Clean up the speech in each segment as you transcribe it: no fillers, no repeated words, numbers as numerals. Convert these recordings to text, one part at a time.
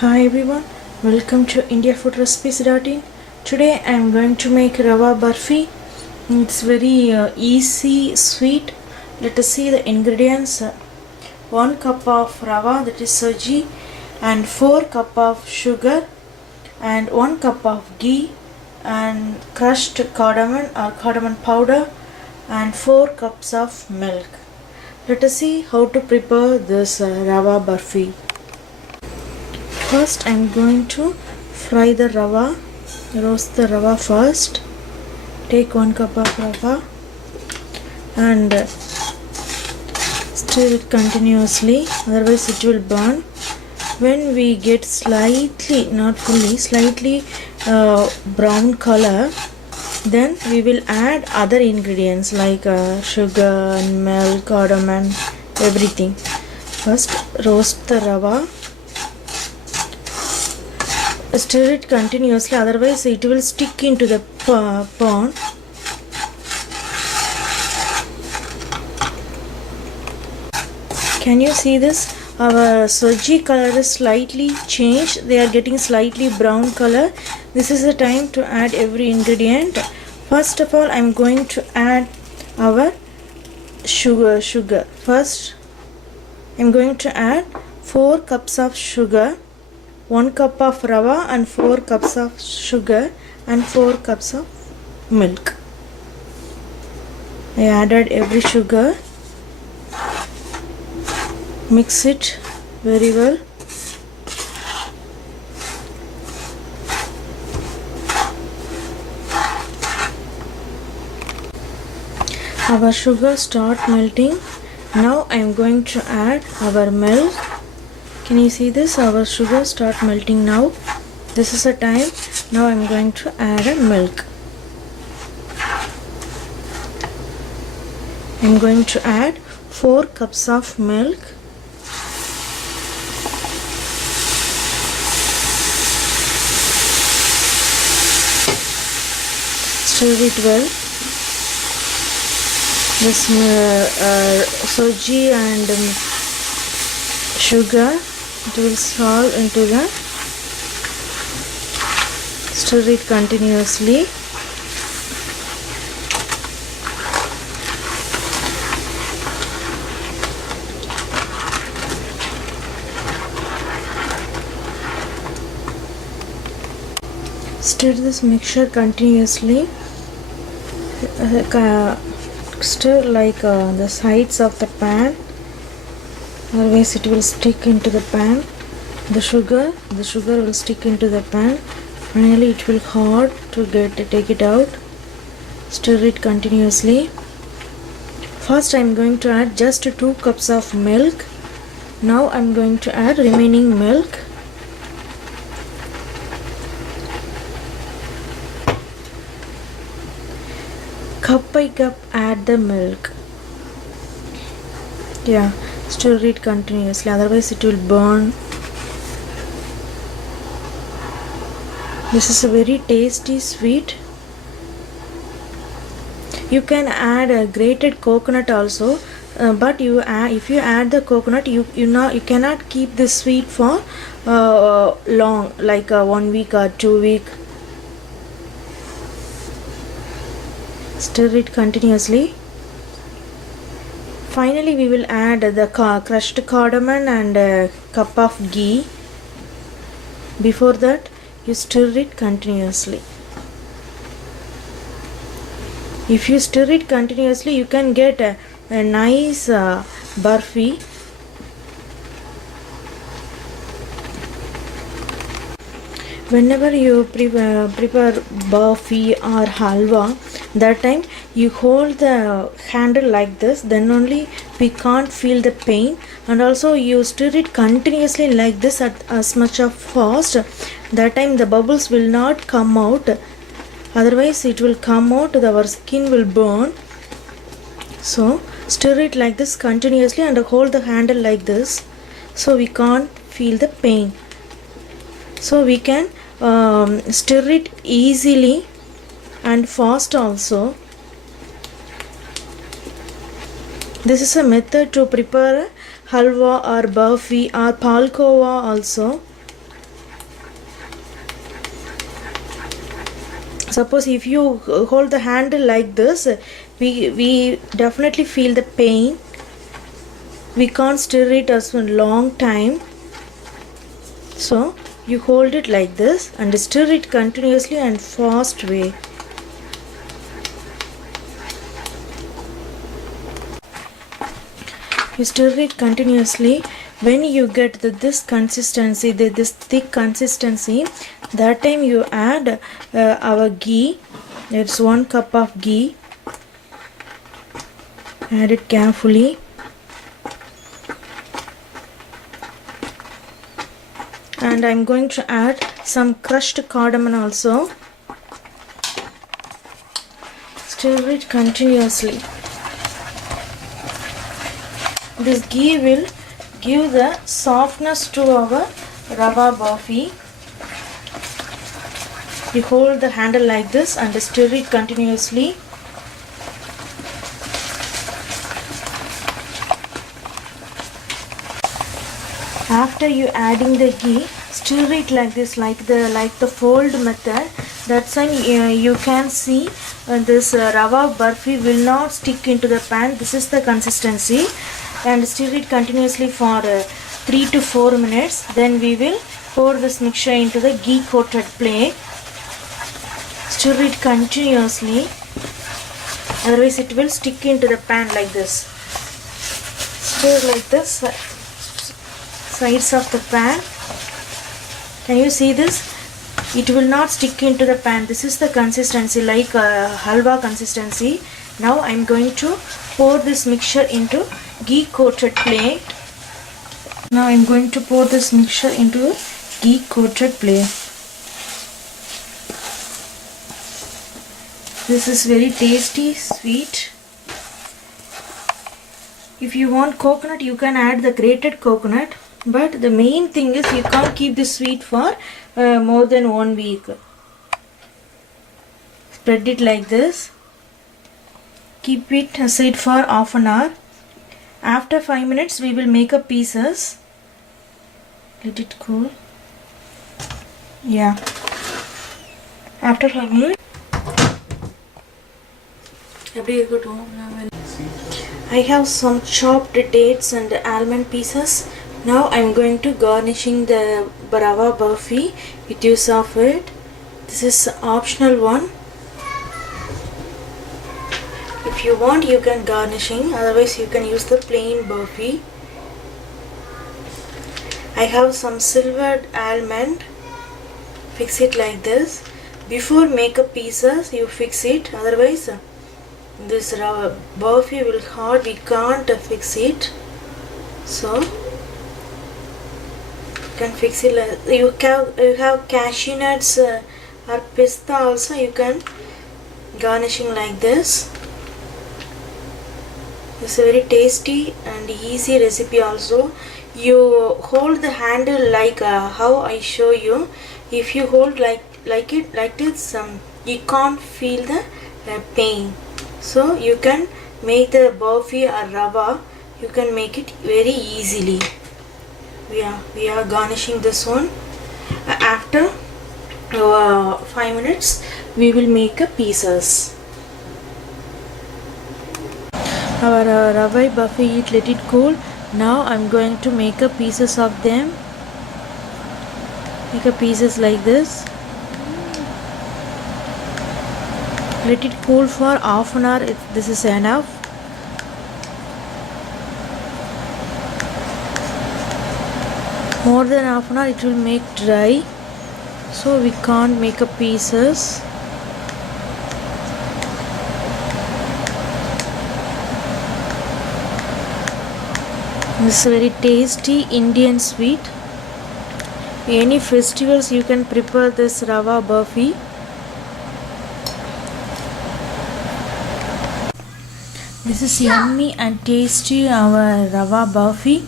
Hi everyone, welcome to indiafoodrecipes.in. Today I am going to make rava barfi. It's very easy, sweet. Let us see the ingredients. 1 cup of rava, that is soji, and 4 cup of sugar, and 1 cup of ghee, and crushed cardamom or cardamom powder, and 4 cups of milk. Let us see how to prepare this rava barfi. First I am going to fry the rava, roast the rava first. Take 1 cup of rava and stir it continuously, otherwise it will burn. When we get slightly, not fully, slightly brown color, then we will add other ingredients like sugar and milk, cardamom, everything. First roast the rava. Stir it continuously, otherwise it will stick into the pan. Can you see this? Our soji color is slightly changed. They are getting slightly brown color. This is the time to add every ingredient. First of all, I am going to add our sugar. First, I am going to add 4 cups of sugar. 1 cup of rava and 4 cups of sugar and 4 cups of milk. I added every sugar. Mix it very well. Our sugar start melting. Now I am going to add our milk. Can you see this? Our sugar start melting now. This is the time. Now I am going to add a milk. I am going to add 4 cups of milk. Stir it well. This soji and sugar, it will dissolve into the. Stir it continuously. Stir this mixture continuously. Stir like the sides of the pan, otherwise it will stick into the pan. The sugar will stick into the pan. Finally it will hard to take it out. Stir it continuously. First I am going to add just 2 cups of milk. Now I am going to add remaining milk. Cup by cup add the milk. Yeah, stir it continuously, otherwise it will burn. This is a very tasty sweet. You can add a grated coconut also, but if you add the coconut, you cannot keep this sweet for long, like 1 week or 2 weeks. Stir it continuously. Finally we will add the crushed cardamom and a cup of ghee. Before that you stir it continuously. If you stir it continuously, you can get a nice barfi. Whenever you prepare barfi or halwa, that time you hold the handle like this, then only we can't feel the pain. And also you stir it continuously like this at as much of fast. That time the bubbles will not come out, otherwise it will come out, our skin will burn. So stir it like this continuously and hold the handle like this, so we can't feel the pain. So we can stir it easily and fast also. This is a method to prepare halwa or barfi or palkova also. Suppose if you hold the handle like this, we definitely feel the pain. We can't stir it as a long time. So you hold it like this and stir it continuously and fast way. You stir it continuously. When you get this consistency, this thick consistency, that time you add our ghee. It's 1 cup of ghee. Add it carefully. And I'm going to add some crushed cardamom also. Stir it continuously. This ghee will give the softness to our rava barfi. You hold the handle like this and stir it continuously. After you adding the ghee, stir it like this, like the fold method. That's when you can see this rava barfi will not stick into the pan. This is the consistency, and stir it continuously for 3 to 4 minutes. Then we will pour this mixture into the ghee coated plate. Stir it continuously, otherwise it will stick into the pan like this. Stir like this sides of the pan. Can you see this? It will not stick into the pan. This is the consistency, like halwa consistency. Now I am going to pour this mixture into ghee coated plate. Now I am going to pour this mixture into ghee coated plate. This is very tasty, sweet. If you want coconut, you can add the grated coconut. But the main thing is you can't keep this sweet for more than 1 week. Spread it like this. Keep it aside for half an hour. After 5 minutes we will make up pieces. Let it cool. Yeah. After 5 minutes. I have some chopped dates and almond pieces. Now I am going to garnishing the rava barfi with use of it. This is optional one. If you want, you can garnishing, otherwise you can use the plain barfi. I have some silvered almond. Fix it like this. Before make up pieces, you fix it, otherwise this barfi will hard, we can't fix it. So you can fix it. You have cashew nuts or pista also, you can garnishing like this. It's a very tasty and easy recipe also. You hold the handle like how I show you. If you hold like this, you can't feel the pain. So you can make the barfi or rava, you can make it very easily. We are garnishing this one. After 5 minutes we will make a pieces. Our rava barfi, let it cool. Now I'm going to make a pieces of them. Make a pieces like this. Let it cool for half an hour. This is enough. More than half an hour it will make dry, so we can't make a pieces. This is very tasty Indian sweet. Any festivals you can prepare this rava barfi. This is yummy and tasty our rava barfi.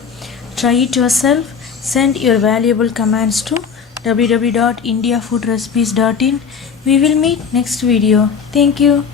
Try it yourself. Send your valuable comments to www.indiafoodrecipes.in. We will meet next video. Thank you.